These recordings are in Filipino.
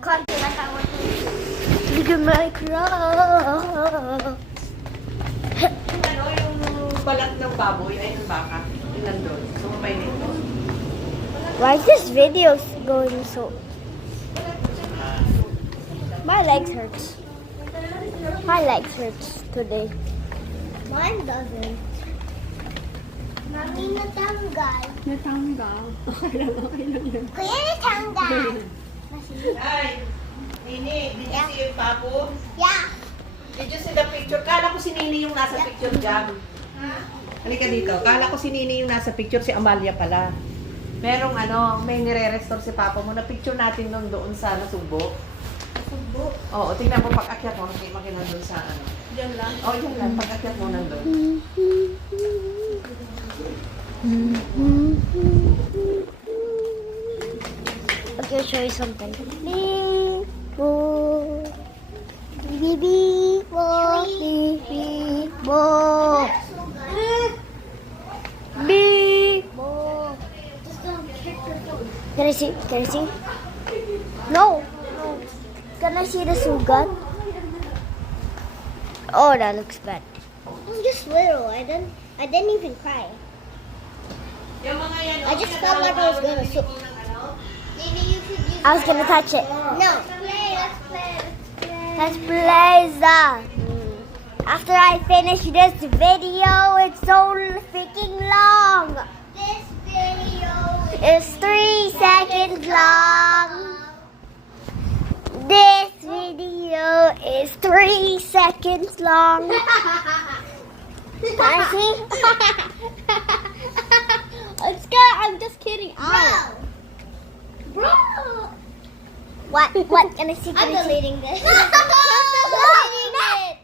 konti lang ako. Look at my cross. Ano, yung balat ng baboy, ay ng baka, yung nandun. Sumabay nito. Why is this video going so... My legs hurts. My legs hurts today. Mine doesn't. Mami, natanggal. Natanggal. Okay lang yun. Kuya, natanggal. Ay, Nini, did you see yung papo? Yeah. Did you see the picture? Kala ko si Nini yung nasa picture dyan. Halika dito. Kala ko si Nini yung nasa picture, si Amalia pala. Merong ano, may nire-restore si Papa mo. Na-picture natin nun doon sa Nasubo. Subo. Oo, tingnan mo pag-akyat mo, makina doon sa ano. Diyan lang. Oo, dyan lang. Pag-akyat mo nandun. Okay, I'll show you something. Beep, bo. Beep, beep, bo. Beep, beep, bo. Beep, bo. Can I see? Can I see? No. Can I see the sugat? Oh, that looks bad. I'm just little. I didn't even cry. Yung mga yan, I just felt like I was gonna so. I was gonna touch it. No. Let's play. Let's play the. After I finish this video, it's so freaking long. This video is 3 seconds long. This video is 3 seconds long. Can I see? I'm just kidding. Ow. Bro. What? Can I see? I'm deleting this. I'm deleting it.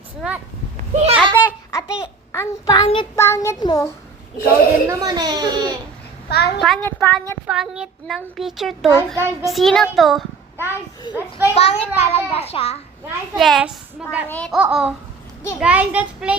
It's not. Ate, ang pangit-pangit mo. Ikaw din naman eh. Pangit ng picture to. Guys, let's Sino play. to? Guys, let's play. Pangit talaga siya. Guys, Yes. Pangit. Oo. Guys, let's play.